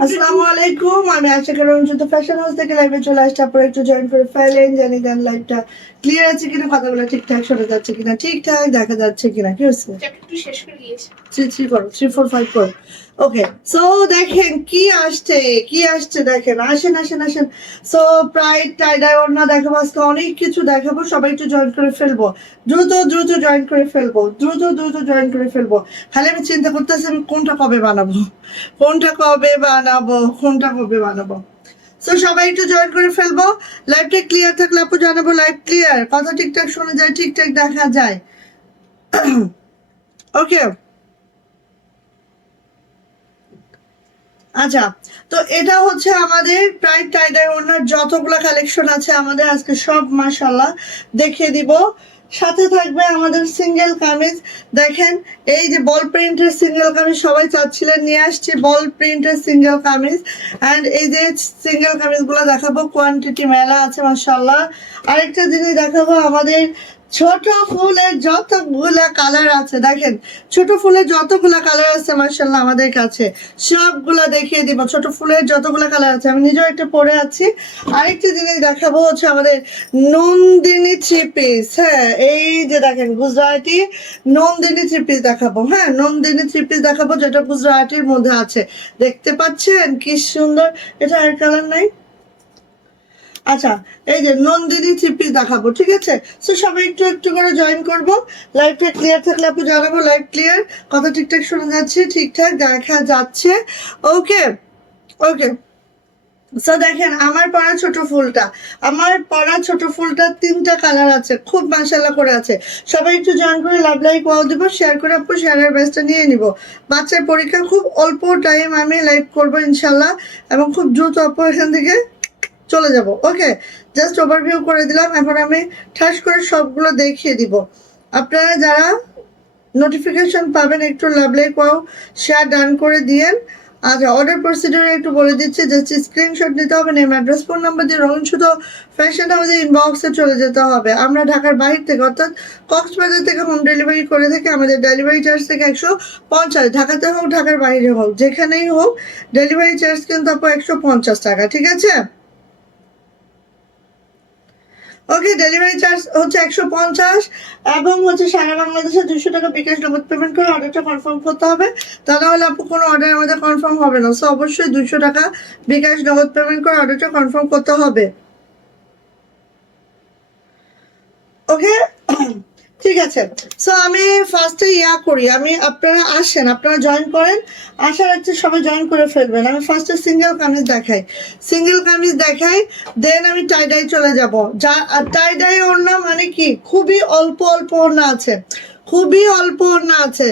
আসসালামু আলাইকুম, আমি আশা করি যত ফ্যাশন হাউস থেকে লাইভে চলে আসছে, আপনারা একটু জয়েন করে ফেলেন। জানি দেন লাইভটা ক্লিয়ার আছে কিনা, কথাগুলো ঠিকঠাক শোনা যাচ্ছে কিনা, ঠিকঠাক দেখা যাচ্ছে কিনা। কি হচ্ছে একটু শেষ করে দিয়েছি, 3 করো, 3 4 5 করো। ওকে, সো দেখেন কি আসছে দেখেন, আসেন আসেন আসেন। সো প্রায় টাইডাই ওড়না দেখাবো আজকে, অনেক কিছু দেখাবো। সবাই একটু জয়েন করে ফেলবো, দ্রুত দ্রুত জয়েন করে ফেলবো, দ্রুত দ্রুত জয়েন করে ফেলবো। খালি আমি চিন্তা করতেছি আমি কোনটা কবে বানাবো, কোনটা কবে বানাবো, কোনটা কবে বানাবো। সো সবাই একটু জয়েন করে ফেলবো। লাইভটা ক্লিয়ার থাকলে আপু জানাবো লাইভ ক্লিয়ার, কথা ঠিকঠাক শোনা যায়, ঠিকঠাক দেখা যায়। ওকে, আচ্ছা। তো এটা হচ্ছে আমাদের প্রাইড টাইডাই ওনার যতগুলো কালেকশন আছে আমাদের, আজকে সব মাশাআল্লাহ দেখিয়ে দিব। সাথে থাকবে আমাদের সিঙ্গেল কামিজ। দেখেন এই যে বল প্রিন্টের সিঙ্গেল কামিজ সবাই চাচ্ছিলেন, নিয়ে আসছি বল প্রিন্টের সিঙ্গেল কামিজ। অ্যান্ড এই যে সিঙ্গেল কামিজগুলো দেখাবো, কোয়ান্টিটি মেলা আছে মাশাআল্লাহ। আরেকটা জিনিস দেখাবো, আমাদের ছোট ফুলের যতগুলা কালার আছে, দেখেন ছোট ফুলের যতগুলা কালার আছে মাশাআল্লাহ আমাদের কাছে, সবগুলা দেখিয়ে দিব। ছোট ফুলের যতগুলা কালার আছে, আমি নিজেও একটা পরে আছি। আরেকটা জিনিস দেখাবো হচ্ছে আমাদের নন্দিনী থ্রি পিস। হ্যাঁ, এই যে দেখেন গুজরাটি নন্দিনী থ্রি পিস দেখাবো। হ্যাঁ, নন্দিনী থ্রি পিস দেখাবো, যেটা গুজরাটির মধ্যে আছে। দেখতে পাচ্ছেন কি সুন্দর, এটা আর কালার নাই। আচ্ছা, এই যে নন্দিনী থ্রি পিস দেখাবো, ঠিক আছে। সো সবাই একটু একটু করে জয়েন করবো। লাইভটা ক্লিয়ার থাকলে আপনি জানাবো লাইভ ক্লিয়ার, কথা ঠিকঠাক শোনা যাচ্ছে, ঠিকঠাক দেখা যাচ্ছে। ওকে ওকে। সো দেখেন আমার পরা ছোট ফুলটা, আমার পরা ছোট ফুলটা 3টা কালার আছে, খুব মাশাআল্লাহ করে আছে। সবাই একটু জয়েন করে লাভ লাইক ওয়াও দিব, শেয়ার করে আপু শেয়ারের বেস্টটা নিয়ে নিব। বাচ্চার পরীক্ষা, খুব অল্প টাইম আমি লাইভ করবো ইনশাল্লাহ, এবং খুব দ্রুত আপু এখান থেকে চলে যাব। ওকে, জাস্ট ওভারভিউ করে দিলাম, এখন আমি ঠাস করে সবগুলো দেখিয়ে দিব। আপনারা যারা নোটিফিকেশন পাবেন একটু love like wow share done করে দিয়েন। আচ্ছা, অর্ডার প্রসিডিউর একটু বলে দিচ্ছি, জাস্ট স্ক্রিনশট নিতে হবে, নেম অ্যাড্রেস ফোন নাম্বার দিয়ে রঙিন শুধু ফ্যাশন হাউসে ইনবক্সে চলে যেতে হবে। আমরা ঢাকার বাইরে থেকে অর্থাৎ কক্সবাজার থেকে হোম ডেলিভারি করে থাকি। আমাদের ডেলিভারি চার্জ থেকে 150, ঢাকাতে হোক ঢাকার বাইরে হোক যেখানেই হোক ডেলিভারি চার্জ কিন্তু আপু 150 টাকা, ঠিক আছে। ওকে, ডেলিভারি চার্জ হচ্ছে 150, এবং হচ্ছে সারা বাংলাদেশে 200 টাকা বিকাশ নগদ পেমেন্ট করে অর্ডারটা কনফার্ম করতে হবে। তা না হলে আপু কোনো অর্ডার আমাদের কনফার্ম হবে না। সো অবশ্যই 200 টাকা বিকাশ নগদ পেমেন্ট করে অর্ডারটা কনফার্ম করতে হবে। ওকে, ঠিক আছে। সো আমি ফার্স্টে করি, আমি আপনারা আসেন, আপনারা জয়েন করেন। আশা রাখছি সবাই জয়েন করে ফেলবেন। আমি ফার্স্টে সিঙ্গেল কামিজ দেখাই, সিঙ্গেল কামিজ দেখাই, দেন আমি টাইডাই চলে যাব। যা টাইডাই ওড়না মানে কি, খুবই অল্প অল্প ওড়না আছে, খুবই অল্প ওড়না আছে।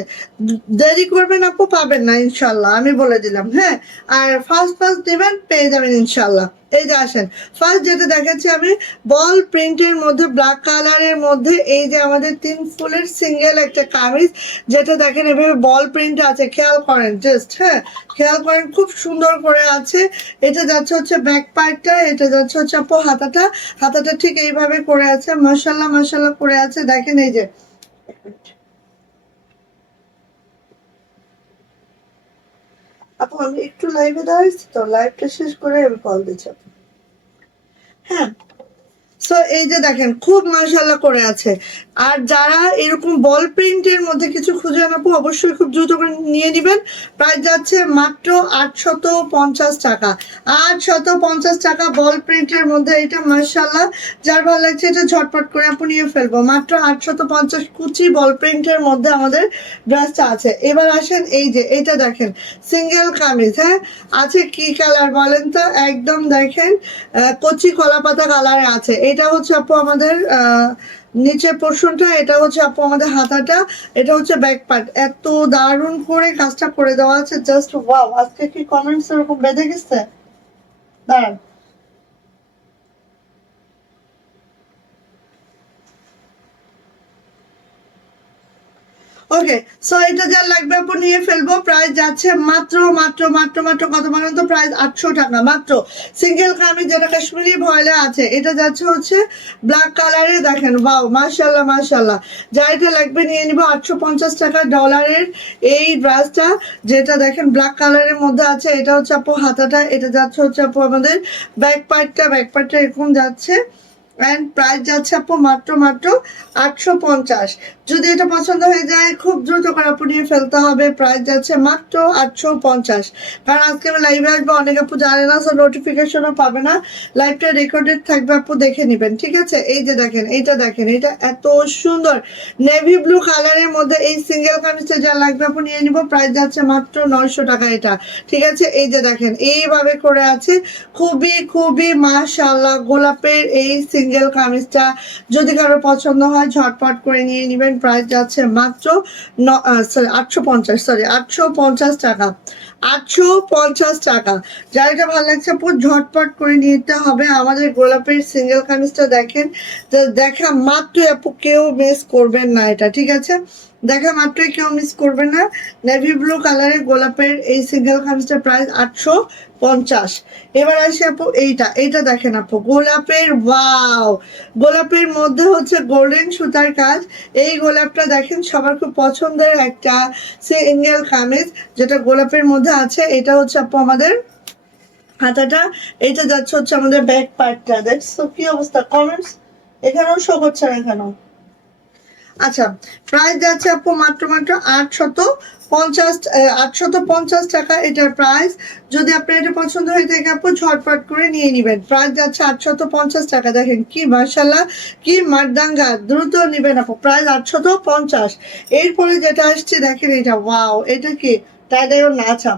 দেরি করবেন আপু, পাবেন না ইনশাল্লাহ, আমি বলে দিলাম। হ্যাঁ, আর ফার্স্ট ফার্স্ট নেবেন পেয়ে যাবেন ইনশাল্লাহ। এই যে আসেন, ফার্স্ট যেটা দেখাচ্ছি আমি, বল প্রিন্টের মধ্যে ব্ল্যাক কালারের মধ্যে এই যে আমাদের 3 ফুলের সিঙ্গেল একটা কামিজ, যেটা দেখেন এভাবে বল প্রিন্ট আছে, খেয়াল করেন জাস্ট। হ্যাঁ, খেয়াল করেন, খুব সুন্দর করে আছে। এটা যাচ্ছে হচ্ছে ব্যাক পার্টটা, এটা যাচ্ছে হচ্ছে আপু হাতাটা, হাতাটা ঠিক এইভাবে করে আছে, মাশাআল্লাহ মাশাআল্লাহ করে আছে। দেখেন এই যে, আপু আমি একটু লাইভে দাঁড়াইছি, তো লাইভটা শেষ করে আমি কল দিচ্ছি। হ্যাঁ, সো এই যে দেখেন খুব মাশাআল্লাহ করে আছে। আর যারা এরকম বল প্রিন্টের মধ্যে কিছু খুঁজে আনাবো, অবশ্যই খুব দ্রুত করে নিয়ে নেবেন। প্রাইস যাচ্ছে মাত্র 850 টাকা, 850 টাকা বল প্রিন্টের মধ্যে। এটা মাশাআল্লাহ, যার ভালো লাগছে এটা ঝটপট করে আপনি নিয়ে ফেলবো। মাত্র 850 কুচি বল প্রিন্টের মধ্যে আমাদের ড্রেসটা আছে। এবার আসেন এই যে এটা দেখেন সিঙ্গেল কামিজ। হ্যাঁ, আছে কি কালার বলেন তো, একদম দেখেন কচি কলা পাতা কালারে আছে। এটা হচ্ছে আপু আমাদের নিচের পোর্শনটা, এটা হচ্ছে আপু আমাদের হাতাটা, এটা হচ্ছে ব্যাক পার্ট। এত দারুণ করে কাজটা করে দেওয়া আছে, জাস্ট ওয়াও। আজকে কি কমেন্টস এরকম বেঁধে গেছে, দাঁড়ান। ওকে, সো এটা যা লাগবে আপু নিয়ে ফেলবো। প্রাইস যাচ্ছে মাত্র মাত্র মাত্র মাত্র কত বলেন তো? প্রাইস 800 টাকা মাত্র। সিঙ্গেল কামিজ যেটা কাশ্মীরি ভয়েলে আছে, এটা যাচ্ছে হচ্ছে ব্ল্যাক কালারে। দেখেন ওয়াও, মাশাআল্লাহ মাশাআল্লাহ। যা এটা লাগবে নিয়ে নিব 850 টাকা ডলারের এই ড্রেসটা, যেটা দেখেন ব্ল্যাক কালারের মধ্যে আছে। এটা হচ্ছে আপু হাতাটা, এটা যাচ্ছে হচ্ছে আপু আমাদের ব্যাক পার্টটা এরকম যাচ্ছে। অ্যান্ড প্রাইস যাচ্ছে আপু মাত্র মাত্র 850। যদি এটা পছন্দ হয়ে যায় খুব দ্রুত করে আপু নিয়ে ফেলতে হবে। প্রাইস যাচ্ছে মাত্র 850। কারণ আজকে আমি লাইভে আসবো, অনেক আপু জানে না, সো নোটিফিকেশনও পাবে না। লাইভটা রেকর্ডেড থাকবে, আপু দেখে নেবেন, ঠিক আছে? এই যে দেখেন, এটা এত সুন্দর নেভি ব্লু কালারের মধ্যে এই সিঙ্গেল কামিজটা যা লাগবে আপু নিয়ে নিব। প্রাইস যাচ্ছে মাত্র 900 টাকা এটা, ঠিক আছে? এই যে দেখেন এইভাবে করে আছে, খুবই খুবই মাশাআল্লাহ গোলাপের এই সিঙ্গেল কামিজটা যদি কারো পছন্দ হয় ঝটপট করে নিয়ে নেবেন। প্রাইস যাচ্ছে মাত্র 850 টাকা, 850 টাকা। যার এটা ভালো লাগছে আপু ঝটপট করে নিতে হবে। আমাদের গোলাপের সিঙ্গেল কামিজটা দেখেন, দেখা মাত্রই আপু কেউ মিস করবেন না এটা, ঠিক আছে? দেখা মাত্রই কেউ মিস করবেন না। নেভি ব্লু কালারের গোলাপের এই সিঙ্গেল কামিজটার প্রাইস 850। এবার আসি আপু এইটা দেখেন আপু, গোলাপের ওয়াও, গোলাপের মধ্যে হচ্ছে গোল্ডেন সুতার কাজ। এই গোলাপটা দেখেন সবার খুব পছন্দের একটা সিঙ্গেল কামিজ যেটা গোলাপের মধ্যে আছে। এটা হচ্ছে আপু আমাদের হাতাটা, এটা যাচ্ছে হচ্ছে আমাদের ব্যাক পার্টটা। দেখছো কি অবস্থা? কমেন্টস এখানেও শো করছে না এখানেও। আচ্ছা, প্রাইস যাচ্ছে আপু মাত্র মাত্র 850 টাকা এটার প্রাইস। যদি আপনার এটা পছন্দ হয়ে থাকে আপু ঝটপট করে নিয়ে নেবেন। প্রাইস যাচ্ছে 850 টাকা। দেখেন কি মাশাআল্লাহ, কি মারদাঙ্গা, দ্রুত নেবেন আপু। প্রাইস 850। এরপরে যেটা আসছে দেখেন, এটা ওয়াও, এটা কি টাইডাই ওড়না। আচ্ছা,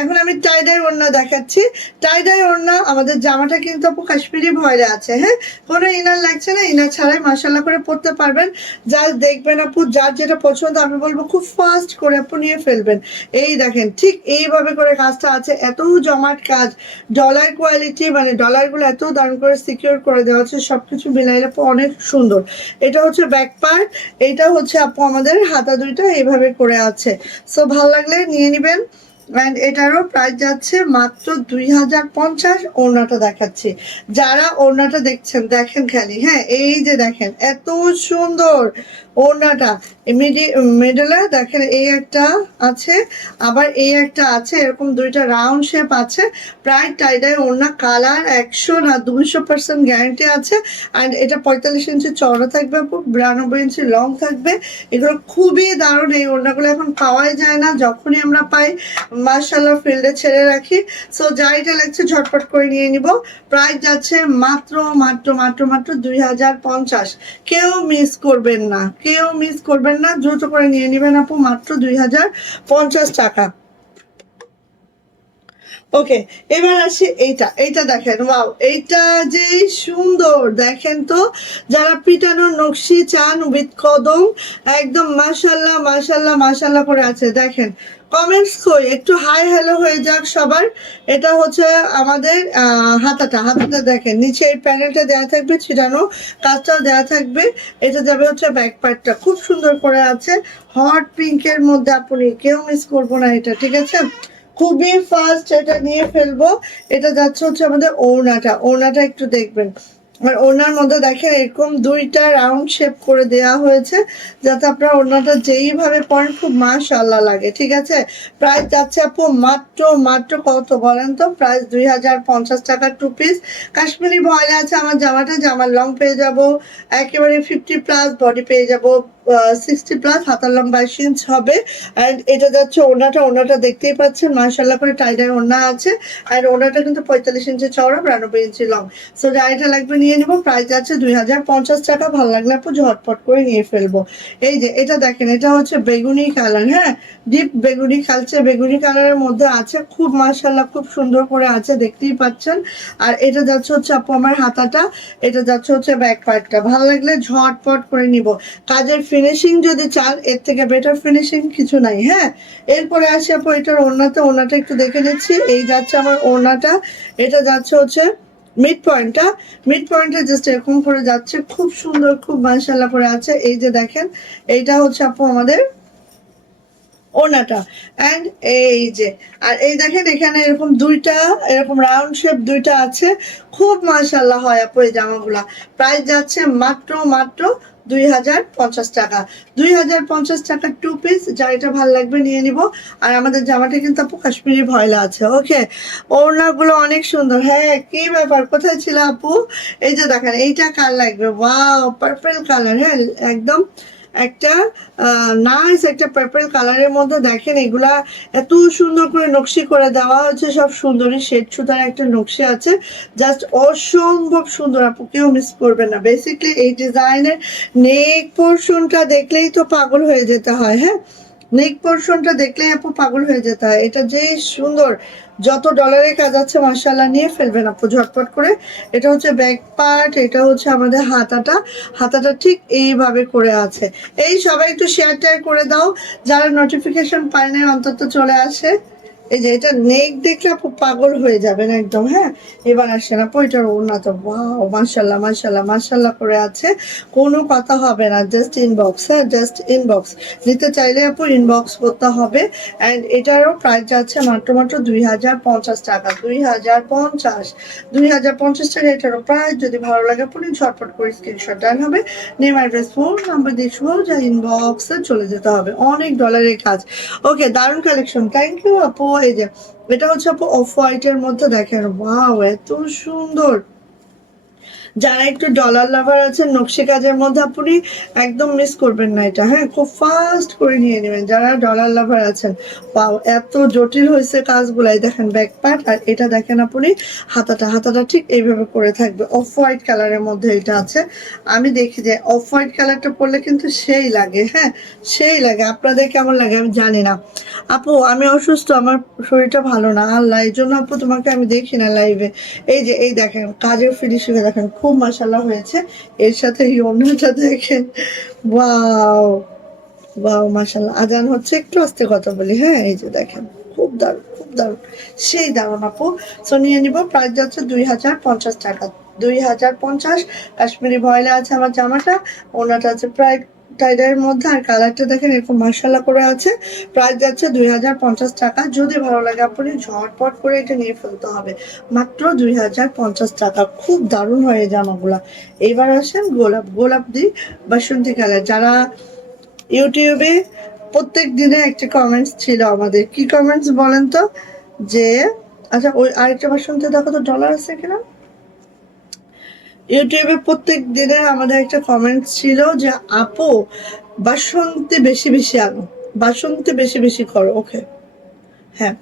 এখন আমি টাইডাই ওড়না দেখাচ্ছি। টাইডাই ওড়না আমাদের জামাটা কিন্তু আপু কাশ্মীরি ভয়েলে আছে, হ্যাঁ, কোনো ইনার লাগছে না, ইনার ছাড়াই মাশাআল্লাহ করে পরতে পারবেন। জাস্ট দেখবেন আপু, যার যেটা পছন্দ আমি বলবো খুব ফাস্ট করে আপু নিয়ে ফেলবেন। এই দেখেন ঠিক এইভাবে করে কাজটা আছে, এত জমাট কাজ, ডলার কোয়ালিটি, মানে ডলারগুলো এত দারুণ করে সিকিউর করে দেওয়া হচ্ছে, সবকিছু মিলাইলে আপু অনেক সুন্দর। এটা হচ্ছে ব্যাক পার্ট, এটা হচ্ছে আপু আমাদের হাতা দুইটা এইভাবে করে আছে। সো ভালো লাগলে নিয়ে নেবেন। অ্যান্ড এটারও প্রাইস যাচ্ছে মাত্র 2050। ওড়নাটা দেখাচ্ছি, যারা ওড়নাটা দেখছেন দেখেন খালি, হ্যাঁ, এই যে দেখেন এত সুন্দর ওড়নাটা। মিডলে দেখেন এই একটা আছে, আবার এই একটা আছে, এরকম দুইটা রাউন্ড শেপ আছে। প্রায় টাইডাই ওড়না, কালার 100 না 200% গ্যারান্টি আছে। অ্যান্ড এটা 45 ইঞ্চি চওড়া থাকবে, 92 ইঞ্চি লং থাকবে। এগুলো খুবই দারুণ, এই ওড়নাগুলো এখন পাওয়াই যায় না, যখনই আমরা পাই মাশাআল্লাহ ফিল্ডে ছেড়ে রাখি। সো যা এটা লাগছে ঝটপট করে নিয়ে নিব। প্রাইস যাচ্ছে মাত্র মাত্র মাত্র মাত্র 2050। কেউ মিস করবেন না, কেউ মিস করবেন না, দ্রুত করে নিয়ে নেবেন আপু, মাত্র 2050 টাকা। ওকে, এবার আসি এইটা দেখেন, ওয়াও, এইটা যে সুন্দর দেখেন তো। যারা পিটানোর নকশি চান উইথ কদম, একদম মাশাআল্লাহ মাশাআল্লাহ মাশাআল্লাহ করে আছে। দেখেন কমেন্টস কই, একটু হাই হ্যালো হয়ে যাক সবার। এটা হচ্ছে আমাদের হাতাটা দেখেন, নিচে এই প্যানেলটা দেওয়া থাকবে, ছিটানো কাজটাও দেওয়া থাকবে। এটা যাবে হচ্ছে ব্যাক পার্টটা, খুব সুন্দর করে আছে, হট পিঙ্কের মধ্যে। আপনি কেউ মিস করবো না এটা, ঠিক আছে? খুবই ফাস্ট এটা নিয়ে ফেলবো। এটা যাচ্ছে হচ্ছে আমাদের ওড়নাটা একটু দেখবেন। আর ওড়নার মধ্যে দেখেন এরকম দুইটা রাউন্ড শেপ করে দেওয়া হয়েছে, যাতে আপনার ওড়নাটা যেইভাবে পরেন খুব মাশাআল্লাহ লাগে, ঠিক আছে? প্রাইস যাচ্ছে আপু মাত্র মাত্র কত বলেন তো? প্রাইস 2050 টাকা, 2 পিস কাশ্মীরি ভয়েলে আছে আমার জামাটা। জামার লং পেয়ে যাব একেবারে 50+, বডি পেয়ে যাব 60+, হাতার লং 22 ইঞ্চ হবে। অ্যান্ড এটা যাচ্ছে ওড়নাটা দেখতেই পাচ্ছেন মাশাআল্লাহ করে টাইডার ওড়না আছে। আর ওড়নাটা কিন্তু 45 ইঞ্চি চওড়া, 92 ইঞ্চি লং। সো যাইটা লাগবে নিয়ে নিব। প্রাইস যাচ্ছে 2050 টাকা। ভালো লাগলে আপু ঝটপট করে নিয়ে ফেলবো। এই যে এটা দেখেন, এটা হচ্ছে বেগুনি কালার, হ্যাঁ, ডিপ বেগুনি কালচে বেগুনি কালারের মধ্যে আছে, খুব মাশাআল্লাহ খুব সুন্দর করে আছে, দেখতেই পাচ্ছেন। আর এটা যাচ্ছে হচ্ছে আপু আমার হাতাটা, এটা যাচ্ছে হচ্ছে ব্যাক পার্টটা। ভালো লাগলে ঝটপট করে নিব। কাজের ফিনিশিং যদি চান, এর থেকে বেটার ফিনিশিং কিছু নাই, হ্যাঁ। এরপরে আসি আপু এটার ওড়নাটা একটু দেখে নিচ্ছি। এই যাচ্ছে আমার ওড়নাটা, এটা যাচ্ছে হচ্ছে মিড পয়েন্টে জাস্ট এরকম করে যাচ্ছে, খুব সুন্দর, খুব মাশাআল্লাহ করে আছে। এই যে দেখেন, এইটা হচ্ছে আপু আমাদের ওনাটা অ্যান্ড এই যে, আর এই দেখেন এখানে এরকম দুইটা এরকম রাউন্ড শেপ দুইটা আছে, খুব মাশাল্লাহ হয় আপু এই জামাগুলা। প্রাইস যাচ্ছে মাত্র মাত্র 2050 টাকা। 2050 টাকা 2 পিস, যা এটা ভালো লাগবে নিয়ে নিব। আর আমাদের জামাটা কিন্তু আপু কাশ্মীরি ভয়লা আছে। ওকে, ওড়নাগুলো অনেক সুন্দর। হ্যাঁ, কি ব্যাপার, কোথায় ছিল আপু? এই যে দেখেন এইটা কার লাগবে, ওয়াও পার্পল কালার। হ্যাঁ, একদম একটা নাইস একটা পার্পল কালারের মধ্যে দেখেন এগুলা এত সুন্দর করে নকশি করে দেওয়া হয়েছে, সব সুন্দরী শেড সুতার একটা নকশি আছে, জাস্ট অসম্ভব সুন্দর আপু, কেউ মিস করবে না। বেসিকলি এই ডিজাইনের নেক পোর্শনটা দেখলেই তো পাগল হয়ে যেতে হয়। হ্যাঁ, নেক পোর্শনটা দেখলেই আপু পাগল হয়ে যেতে হয়, এটা যে সুন্দর। যত ডলারের কাজ আছে মাশাআল্লাহ, নিয়ে ফেলবেন আপু ঝটপট করে। এটা হচ্ছে ব্যাক পার্ট, এটা হচ্ছে আমাদের হাতাটা। হাতাটা ঠিক এইভাবে করে আছে। এই সবাই একটু শেয়ার টেয়ার করে দাও, যারা নোটিফিকেশন পায় না অন্তত চলে আসে। এই যে এটা নেক দেখলে আপু পাগল হয়ে যাবেন একদম। হ্যাঁ, এবার আসেন আপু, এটার উন্নত ওয়াও মাশাল্লাহ মাশাল্লাহ মাশাল্লাহ করে আছে, কোনো কথা হবে না। জাস্ট ইনবক্স, হ্যাঁ জাস্ট ইনবক্স, নিতে চাইলে আপু ইনবক্স করতে হবে। অ্যান্ড এটারও প্রাইস আছে মাত্র মাত্র 2050 টাকা। 2050 টাকা এটারও প্রাইস। যদি ভালো লাগে আপনি ঝটপট করে স্ক্রিনশট দেন হবে, নেম অ্যাড্রেস ফোন নাম্বার দিয়ে যা ইনবক্সে চলে যেতে হবে। অনেক ডলারের কাজ। ওকে, দারুণ কালেকশন, থ্যাংক ইউ আপু। এই যে এটা হচ্ছে আপু অফ হোয়াইটের মধ্যে দেখেন, ওয়াও এত সুন্দর। যারা একটু ডলার লাভার আছেন নকশি কাজের মধ্যে, আপনি একদম মিস করবেন না এটা। হ্যাঁ, খুব ফাস্ট করে নিয়ে নেবেন যারা ডলার লাভার আছেন। পাও এত জটিল হয়েছে কাজগুলাই। দেখেন ব্যাক পার্ট, আর এটা দেখেন আপনি হাতাটা। হাতাটা ঠিক এইভাবে করে থাকবে, অফ হোয়াইট কালারের মধ্যে এটা আছে। আমি দেখি যে অফ হোয়াইট কালারটা পরলে কিন্তু সেই লাগে। হ্যাঁ, সেই লাগে। আপনাদের কেমন লাগে আমি জানি না আপু, আমি অসুস্থ, আমার শরীরটা ভালো না আল্লাহ, এই জন্য আপু তোমাকে আমি দেখি না লাইভে। এই যে এই দেখেন কাজের ফিনিশিং দেখেন, খুব মাশাআল্লাহ হয়েছে। এর সাথে এই অন্যটা দেখেন, ওয়াও ওয়াও মাশাআল্লাহ। আজান হচ্ছে, একটু আস্তে কথা বলি। হ্যাঁ, এই যে দেখেন খুব দারুণ, খুব দারুণ, সেই দারুণ আপু। সো নিয়ে নিব, প্রাইস যাচ্ছে 2050 টাকা। 2050। কাশ্মীরি ভয়েলে আছে আমার জামাটা, ওনাটা আছে প্রায় টাইডারের মধ্যে, আর কালারটা দেখেন এরকম মাশাআল্লাহ করে আছে। প্রাইস যাচ্ছে 2050 টাকা। যদি ভালো লাগে আপনি ঝটপট করে এটা নিয়ে ফেলতে হবে, মাত্র 2050 টাকা। খুব দারুণ হয় এই জামাগুলা। এবার আসেন গোলাপ, গোলাপ দি বাসন্তী কালার। যারা ইউটিউবে প্রত্যেক দিনে একটা কমেন্টস ছিল আমাদের, কি কমেন্টস বলেন তো? যে আচ্ছা, ওই আরেকটা বাসন্তী দেখো তো ডলার আছে কিনা। ইউটিউবে প্রত্যেক দিনের আমাদের একটা কমেন্ট ছিল যে আপু বাসন্তী বেশি বেশি আনো, বাসন্তী বেশি বেশি করো। ওকে, হ্যাঁ,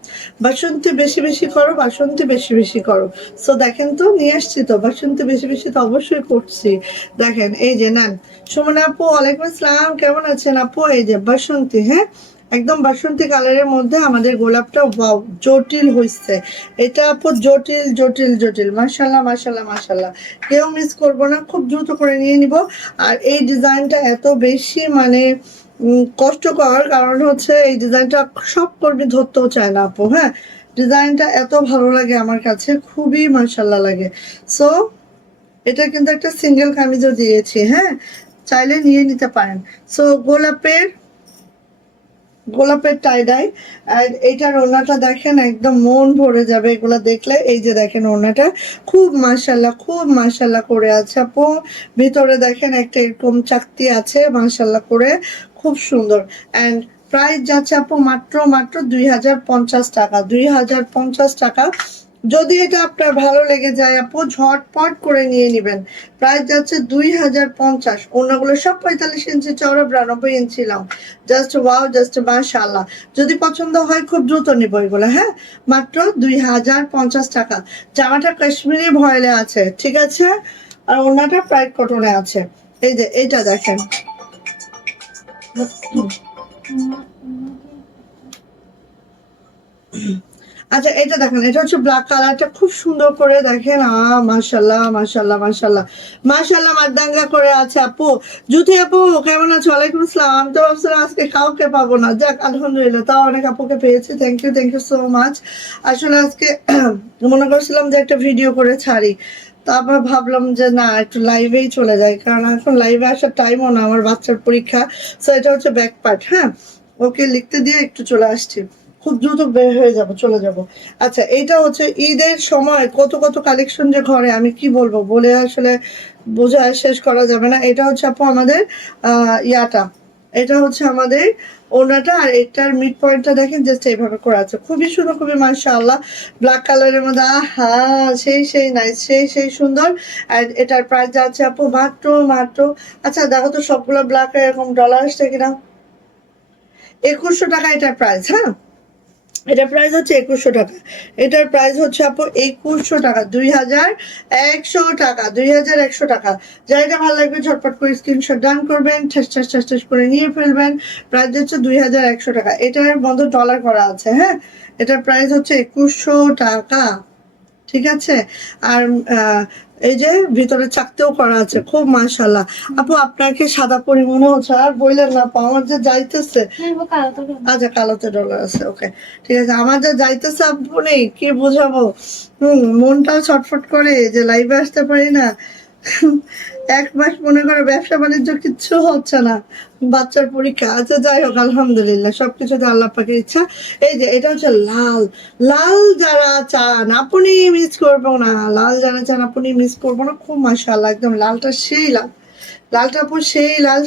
বাসন্তী বেশি বেশি করো, বাসন্তী বেশি বেশি করো। সো দেখেন তো নিয়ে আসছি তো বাসন্তী বেশি বেশি তো অবশ্যই করছি। দেখেন এই যে নেন। সুমনা আপু ওয়ালাইকুম আসসালাম, কেমন আছেন আপু? এই যে বাসন্তী, হ্যাঁ একদম বাসন্তী কালারের মধ্যে আমাদের গোলাপটা, ওয়াও জটিল হয়েছে এটা আপু, জটিল জটিল জটিল, মাশাল্লাহ মাশাল্লাহ মাশাল্লাহ। কেউ মিস করবো না, খুব দ্রুত করে নিয়ে নিব। আর এই ডিজাইনটা এত বেশি মানে কষ্টকর, কারণ হচ্ছে এই ডিজাইনটা সব কর্মী ধরতেও চায় না আপু। হ্যাঁ, ডিজাইনটা এত ভালো লাগে আমার কাছে, খুবই মাশাল্লাহ লাগে। সো এটা কিন্তু একটা সিঙ্গেল কামিজও দিয়েছি। হ্যাঁ, চাইলে নিয়ে নিতে পারেন। সো গোলাপের, গোলাপের টাইডাই। আর এইটার ওড়নাটা দেখেন, একদম মন ভরে যাবে এগুলো দেখলে। এই যে দেখেন ওড়নাটা খুব মাশাল্লাহ, খুব মাশাল্লাহ করে আছে আপু। ভিতরে দেখেন একটা এরকম চাকতি আছে মাশাল্লাহ করে, খুব সুন্দর। অ্যান্ড প্রাইস যাচ্ছে আপু মাত্র মাত্র 2050 টাকা। 2050 টাকা। যদি এটা আপনার ভালো লেগে যায় আপু ঝটপট করে নিয়ে নেবেন। প্রাইস যাচ্ছে 2050। অন্যগুলো সব 45 ইঞ্চি চওড়া, 92 ইঞ্চি লং। জাস্ট ওয়াও, জাস্ট মাশাআল্লাহ। যদি পছন্দ হয় খুব দ্রুত নিব এগুলো। হ্যাঁ, মাত্র 2050 টাকা। জামাটা কাশ্মীরি ভয়েলে আছে, ঠিক আছে, আর ওনাটা প্রাইড কটনে আছে। এই যে এইটা দেখেন, আচ্ছা এটা দেখেন, এটা হচ্ছে ব্ল্যাক কালারটা, খুব সুন্দর করে দেখেন। মাশাল্লাহ মাশাল্লাহ মাশাল্লাহ মাশাল্লাহ, মারদাঙ্গা করে আছে আপু। জুথি আপু কেমন আছো? ওয়ালাইকুম আসসালাম। আমি তো ভাবছিলাম আজকে কাউকে পাবো না, যাক আলহামদুলিল্লাহ, তাও অনেক আপুকে পেয়েছি। Thank you so much. আসলে আজকে মনে করছিলাম যে একটা ভিডিও করে ছাড়ি, তারপর ভাবলাম যে না, একটু লাইভেই চলে যায়, কারণ এখন লাইভে আসার টাইমও না, আমার বাচ্চার পরীক্ষা। সো এটা হচ্ছে ব্যাক পার্ট। হ্যাঁ, ওকে লিখতে দিয়ে একটু চলে আসছি, খুব দ্রুত বের হয়ে যাব, চলে যাব। আচ্ছা, এটা হচ্ছে ঈদের সময় কত কত কালেকশন যে ঘরে, আমি কি বলবো, বলে আসলে বোঝা শেষ করা যাবে না। এটা হচ্ছে আপু আমাদের ইয়াটা, এটা হচ্ছে আমাদের ওনাটা, আর এটার মিড পয়েন্টটা দেখেন জাস্ট এইভাবে করা আছে, খুবই সুন্দর, খুবই মাশাআল্লাহ। ব্ল্যাক কালারের মধ্যে আহা, সেই নাইস, সেই সুন্দর। আর এটার প্রাইস যাচ্ছে আপু মাত্র মাত্র, আচ্ছা দেখো তো সবগুলো ব্ল্যাক এরকম ডলার আসছে কিনা। 2100 টাকা এটার প্রাইস। হ্যাঁ, এটার প্রাইস হচ্ছে 2100 টাকা। এটার প্রাইস হচ্ছে আপু 2100 টাকা, 2100 টাকা, 2100 টাকা। যাইটা ভালো লাগবে ঝটপট করে স্ক্রিনশট ডান করবেন, ঠেস ঠেস ঠেস ঠেস করে নিয়ে ফেলবেন। প্রাইস হচ্ছে 2100 টাকা। এটার মধ্যে ডলার করা আছে। হ্যাঁ, এটার প্রাইস হচ্ছে 2100 টাকা, ঠিক আছে। আর এই যে ভিতরে চাকতেও করা আছে, খুব মাশাআল্লাহ। আপু আপনাকে সাদা পরি মনে হচ্ছে, আর বললেন না আপু, আমার যে যাইতেছে। আচ্ছা, কালোতে ডলার আছে, ওকে ঠিক আছে। আমার যা যাইতেছে আপু নেই, কি বুঝাবো। মনটাও ছটফট করে যে লাইভে আসতে পারি না। 1 মাস মনে করে ব্যবসা বাণিজ্য কিচ্ছু হচ্ছে না, বাচ্চার পরীক্ষা। আচ্ছা যাই হোক, আলহামদুলিল্লাহ, সবকিছু তো আল্লাহ পাকের ইচ্ছা। এই যে এটা হচ্ছে লাল, লাল যারা চান আপনি মিস করবো না, লাল যারা চান আপনি মিস করবো না, খুব মাশাআল্লাহ, একদম লালটা সেই লাল, লালটা আপু সেই লাল,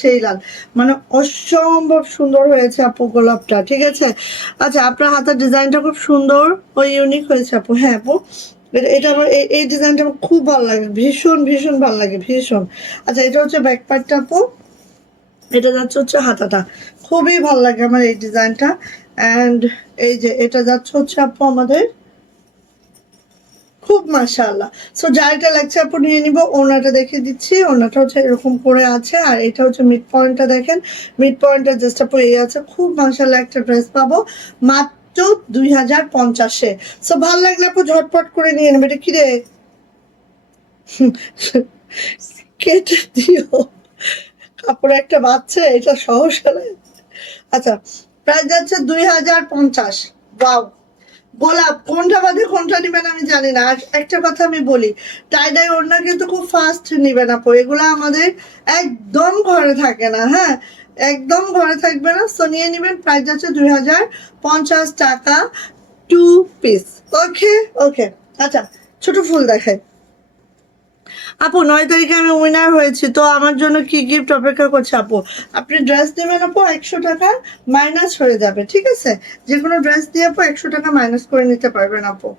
সেই লাল, মানে অসম্ভব সুন্দর হয়েছে আপু গোলাপটা, ঠিক আছে। আচ্ছা, আপনার হাতের ডিজাইনটা খুব সুন্দর ও ইউনিক হয়েছে আপু। হ্যাঁ আপু, এটা আমার এই ডিজাইনটা আমার খুব ভালো লাগে, ভীষণ ভীষণ ভালো লাগে, ভীষণ। আচ্ছা, এটা হচ্ছে ব্যাক পার্টটা আপু, এটা যাচ্ছে হচ্ছে হাতাটা, খুবই ভালো লাগে আমার এই ডিজাইনটা। অ্যান্ড এই যে এটা যাচ্ছে হচ্ছে আপু আমাদের, খুব মাশাআল্লাহ। সো যারটা লাগছে আপু নিয়ে নিব। ওনাটা দেখিয়ে দিচ্ছি, ওনাটা হচ্ছে এরকম করে আছে, আর এটা হচ্ছে মিড পয়েন্টটা দেখেন, মিড পয়েন্টটা জাস্ট আপু এই আছে, খুব মাশাআল্লাহ একটা ড্রেস পাবো মাত্র 2050-এ। সো ভালো লাগলে আপু ঝটপট করে নিয়ে নেবে। এটা কি রে, কেটে দিও, কাপড়ে একটা বাচ্চা, এটা সহসা। আচ্ছা, প্রাইস যাচ্ছে 2050। ওয়াও, গোলাপ কোনটা বাদে কোনটা নিবেন আমি জানি না। আর একটা কথা আমি বলি, টাইডাই ওড়না কিন্তু খুব ফাস্ট নিবেন আপু, এগুলো আমাদের একদম ঘরে থাকে না। হ্যাঁ, একদম ঘরে থাকবে না, সো নিয়ে নিবেন। প্রাইস যাচ্ছে 2050 টাকা, 2 পিস। ওকে ওকে। আচ্ছা, ছোট ফুল দেখাই আপু। 9 তারিখে আমি উইনার হয়েছি, তো আমার জন্য কি গিফট অপেক্ষা করছে আপু। আপনি ড্রেস নেবেন আপু, 100 টাকা মাইনাস হয়ে যাবে, ঠিক আছে। যে কোনো ড্রেস দিয়ে আপু 100 টাকা মাইনাস করে নিতে পারবেন আপু,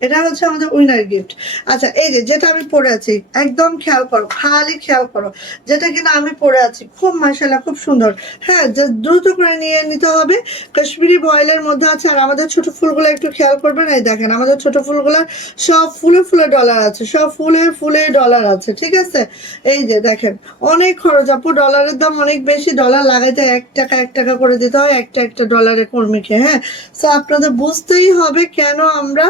এটা হচ্ছে আমাদের উইনার গিফট। আচ্ছা, এই যে যেটা আমি পরে আছি, একদম খেয়াল করো, খালি খেয়াল করো, যেটা কিনা আমি পরে আছি, খুব মাশাআল্লাহ, খুব সুন্দর। হ্যাঁ, জাস্ট দ্রুত করে নিয়ে নিতে হবে, কাশ্মীরি ভয়েলের মধ্যে আছে। আর আমাদের ছোট ফুলগুলো একটু খেয়াল করবেন, এই দেখেন আমাদের ছোট ফুলগুলো সব ফুলে ফুলে ডলার আছে, সব ফুলে ফুলে ডলার আছে, ঠিক আছে। এই যে দেখেন, অনেক খরচ আপু, ডলারের দাম অনেক বেশি, ডলার লাগাইতে 1 টাকা 1 টাকা করে দিতে হয়, একটা ডলারে কর্মীকে। হ্যাঁ, সো আপনাদের বুঝতেই হবে কেন আমরা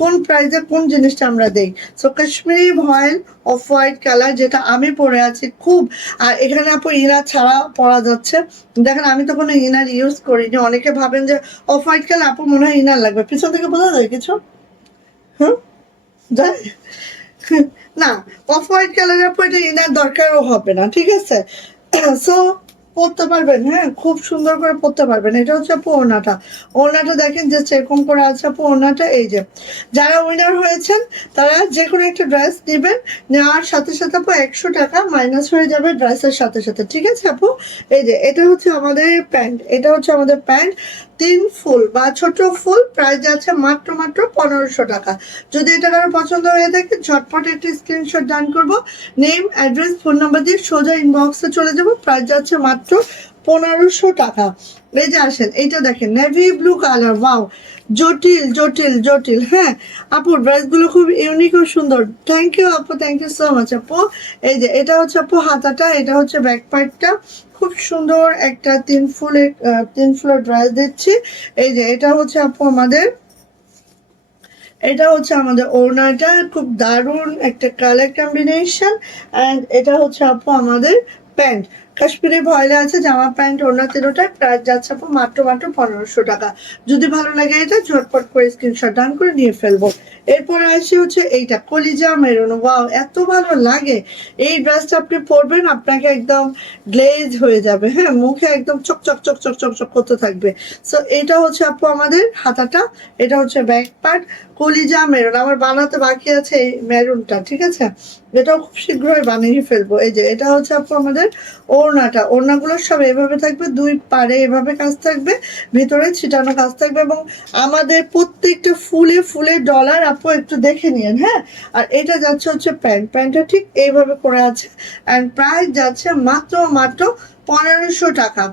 কোন প্রাইজে কোন জিনিসটা আমরা দেই। সো কাশ্মীরি ভয়েল অফ হোয়াইট কালার, যেটা আমি পরে আছি খুব। আর এখানে আপু ইনার ছাড়া পরা যাচ্ছে, দেখেন আমি তো কোনো ইনার ইউজ করিনি। অনেকে ভাবেন যে অফ হোয়াইট কালার আপু মনে হয় ইনার লাগবে, পিছন থেকে বোঝা যায় কিছু। হুম, যায় না, অফ হোয়াইট কালারের আপু এটা ইনার দরকারও হবে না, ঠিক আছে। সো পরতে পারবেন, হ্যাঁ, খুব সুন্দর করে পরতে পারবেন। এটা হচ্ছে আপু ওড়নাটা, ওড়নাটা দেখেন যে এরকম করে আছে আপু ওড়নাটা। এই যে যারা উইনার হয়েছেন তারা যে কোনো একটা ড্রেস নেবেন, নেওয়ার সাথে সাথে আপু 100 টাকা মাইনাস হয়ে যাবে ড্রেসের সাথে সাথে, ঠিক আছে আপু। এই যে এটা হচ্ছে আমাদের প্যান্ট, এটা হচ্ছে আমাদের প্যান্ট, 3 ফুল বা ছোট ফুল, প্রাইস আছে মাত্র মাত্র 1500 টাকা। যদি এটা কারো পছন্দ হয়ে থাকে ঝটপট একটা স্ক্রিনশট ডান করবো, নেম অ্যাড্রেস ফোন নাম্বার দিয়ে সোজা ইনবক্সে চলে যাবো। প্রাইস যাচ্ছে মাত্র 1500 টাকা। এই যে আসেন, এইটা দেখেন নেভি ব্লু কালার, ওয়াও, জটিল জটিল জটিল। হ্যাঁ আপু, ড্রেসগুলো খুব ইউনিক ও সুন্দর। থ্যাংক ইউ আপু, থ্যাংক ইউ সো মাচ আপু। এই যে এটা হচ্ছে আপু হাতাটা, এটা হচ্ছে ব্যাক পার্টটা, খুব সুন্দর একটা 3 ফুলের ড্রেস দিচ্ছি। এই যে এটা হচ্ছে আপু আমাদের, এটা হচ্ছে আমাদের ওড়নাটা, খুব দারুণ একটা কালার কম্বিনেশন। অ্যান্ড এটা হচ্ছে আপু আমাদের প্যান্ট, কাশ্মীরি ভয়েলে আছে, জামা প্যান্ট ওড়না তিনটায় প্রাইস যাচ্ছে আপু মাত্র মাত্র 1500 টাকা। যদি ভালো লাগে এটা ঝটপট করে স্ক্রিনশট ডান করে নিয়ে ফেলবো। এরপরে আসি হচ্ছে এইটা কলিজা মেরুন, ওয়াও এত ভালো লাগে। এই ড্রেসটা আপনি পরবেন আপনাকে একদম গ্লেজ হয়ে যাবে, হ্যাঁ মুখে একদম চকচক চকচক চকচক করতে থাকবে। সো এটা হচ্ছে আপু আমাদের হাতাটা, এটা হচ্ছে ব্যাক পার্ট কলিজা মেরুন। আমার বানাতে বাকি আছে এই মেরুনটা, ঠিক আছে, এটাও খুব শীঘ্রই বানিয়ে ফেলবো। এই যে এটা হচ্ছে আপু আমাদের ওড়নাটা, ওড়নাগুলো সব এভাবে থাকবে, দুই পাড়ে এভাবে কাজ থাকবে, ভিতরে ছিটানো কাজ থাকবে, এবং আমাদের প্রত্যেকটা ফুলে ফুলে ডলার আপু একটু দেখে নিন, হ্যাঁ। আর এটা যাচ্ছে হচ্ছে প্যান্ট, প্যান্টটা ঠিক এইভাবে করে আছে, অ্যান্ড প্রাইস যাচ্ছে মাত্র মাত্র 1500 টাকা।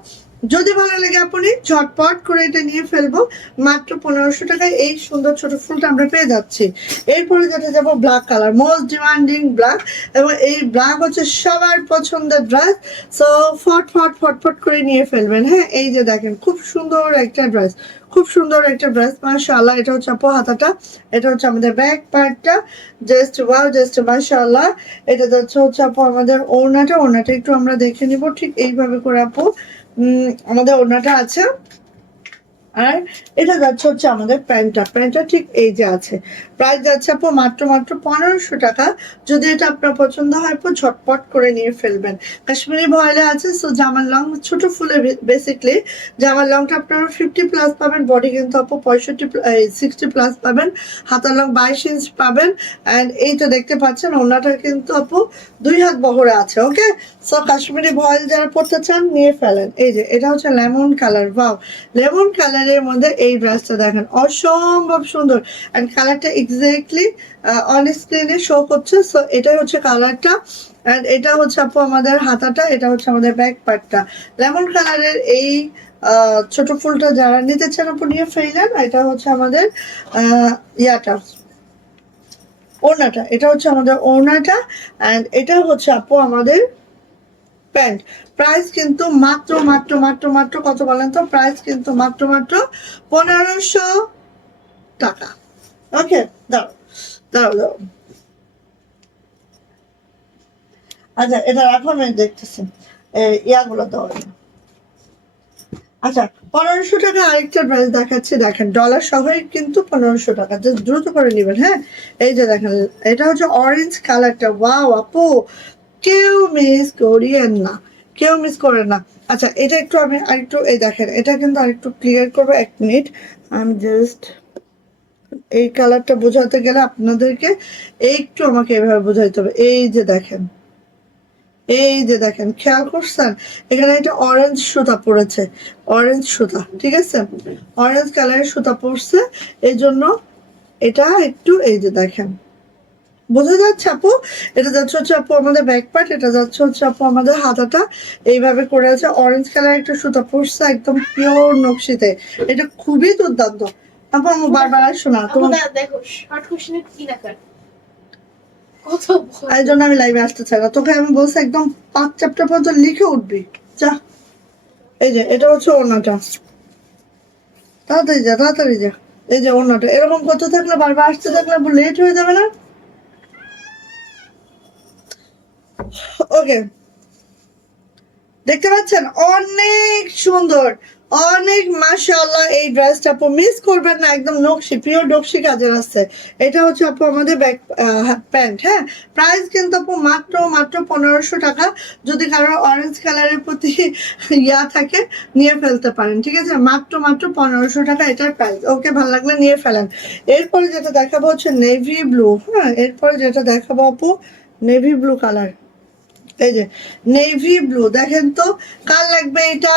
যদি ভালো লাগে আপনি ঝটপট করে এটা নিয়ে ফেলবো, মাত্র 1500 টাকায় এই সুন্দর ছোট ফুলটা আমরা পেয়ে যাচ্ছি। এরপরে যেটা যাবো black colour, most demanding black, এবং এই ব্ল্যাক হচ্ছে সবার পছন্দের ড্রেস। সো ফট ফট ফটফট করে নিয়ে ফেলবেন, হ্যাঁ। এই যে দেখেন খুব সুন্দর একটা ড্রেস, খুব সুন্দর একটা ড্রেস মাশাআল্লাহ। এটা হচ্ছে আপু হাতাটা, এটা হচ্ছে আমাদের ব্যাক পার্টটা, জাস্ট ওয়াও, জাস্ট মাশাআল্লাহ। এটা যাচ্ছে হচ্ছে আপু আমাদের ওড়নাটা, ওড়নাটা একটু আমরা দেখে নিব ঠিক এইভাবে করে আপু আমাদের ওড়নাটা আছে। আর এটা যাচ্ছে হচ্ছে আমাদের প্যান্টটা, প্যান্টটা ঠিক এই যে আছে, প্রাইস যাচ্ছে আপু মাত্র মাত্র 1500 টাকা। যদি এটা আপনার পছন্দ হয় আপু ঝটপট করে নিয়ে ফেলবেন। কাশ্মীরি ভয়েলে আছে, সো জামার লং ছোট ফুলে, বেসিকলি জামার লংটা আপনারা 50+ পাবেন, বডি কিন্তু আপু 60+ পাবেন, হাতার লং 22 ইঞ্চ পাবেন। অ্যান্ড এই তো দেখতে পাচ্ছেন ওড়নাটা কিন্তু আপু 2 হাত বহরে আছে, ওকে। সো কাশ্মীরি ভয়েল যারা পড়তে চান নিয়ে ফেলেন। এই যে এটা হচ্ছে লেমন কালার, ওয়াও লেমন কালারের মধ্যে এই ড্রেসটা দেখেন অসম্ভব সুন্দর, অ্যান্ড কালারটা এক্স্যাক্টলি অন স্ক্রিনে শো করছে। সো এটাই হচ্ছে কালারটা, অ্যান্ড এটা হচ্ছে আপু আমাদের হাতাটা, এটা হচ্ছে আমাদের ব্যাক পার্টটা। লেমন কালারের এই ছোট ফুলটা যারা নিতে চান আপু নিয়ে ফেলেন। এটা হচ্ছে আমাদের ইয়াটা ওড়নাটা, এটা হচ্ছে আমাদের ওড়নাটা, অ্যান্ড এটা হচ্ছে আপু আমাদের প্যান্ট। প্রাইস কিন্তু মাত্র মাত্র মাত্র মাত্র কত বলেন তো, প্রাইস কিন্তু মাত্র মাত্র 1500 টাকা। ওকে, দাও দাও দাও, আচ্ছা এটা রাখো, আমি দেখতেছি ইয়াগুলো দাও। আচ্ছা 1500 টাকা আরেকটা ড্রেস দেখাচ্ছি, দেখেন ডলার সহই কিন্তু 1500 টাকা, জাস্ট দ্রুত করে নেবেন, হ্যাঁ। এই যে দেখেন এটা হচ্ছে অরেঞ্জ কালারটা, ওয়াও আপু কেউ মিস করিয়েন না, কেউ মিস করেন না। আচ্ছা এটা একটু আমি আরেকটু, এই দেখেন এটা কিন্তু আরেকটু ক্লিয়ার করবো, 1 মিনিট। আমি জাস্ট এই কালারটা বোঝাতে গেলে আপনাদেরকে একটু আমাকে এভাবে বোঝাইতে হবে। এই যে দেখেন, এই যে দেখেন খেয়াল করছেন, এখানে একটা অরেঞ্জ সুতা পড়েছে, অরেঞ্জ সুতা, ঠিক আছে, অরেঞ্জ কালারের সুতা পড়ছে, এই জন্য এটা একটু এই যে দেখেন বোঝা যাচ্ছে আপু। এটা যাচ্ছে হচ্ছে আপু আমাদের ব্যাক পার্ট, এটা যাচ্ছে হচ্ছে আপু আমাদের হাতাটা, এইভাবে করে আছে, অরেঞ্জ কালার একটা সুতা পড়ছে একদম পিওর নকশিতে, এটা খুবই দুর্দান্ত। আপু আমার বারবার আসো না তোমার, দেখো শর্ট কোশ্চেনে কি দেখার কত এই জন্য আমি লাইভে আসতে চাই না, তোকে আমি বলছি একদম 5 চ্যাপ্টার পর্যন্ত লিখে উঠবি যা। এই যে এটা হচ্ছে ওড়নাটা, তাড়াতাড়ি যা তাড়াতাড়ি যা। এই যে ওড়নাটা এরকম করতে থাকলে বারবার আসতে থাকলে লেট হয়ে যাবে না। ওকে, দেখতে পাচ্ছেন অনেক সুন্দর, অনেক মাশাআল্লাহ। এই ড্রেসটা আপু মিস করবেন না, একদম নকশি, পিওর নকশি কাজের আছে। এটা হচ্ছে আপু আমাদের ব্যাক প্যান্ট, হ্যাঁ। প্রাইস কিন্তু আপু মাত্র মাত্র 1500 টাকা। যদি কারো অরেঞ্জ কালারের প্রতি ইয়া থাকে নিয়ে ফেলতে পারেন, ঠিক আছে, মাত্র মাত্র 1500 টাকা এটার প্রাইস। ওকে, ভালো লাগলে নিয়ে ফেলেন। এরপরে যেটা দেখাবো হচ্ছে নেভি ব্লু, হ্যাঁ। এরপরে যেটা দেখাবো আপু নেভি ব্লু কালার, এই যে নেভি ব্লু, দেখেন তো কার লাগবে এটা।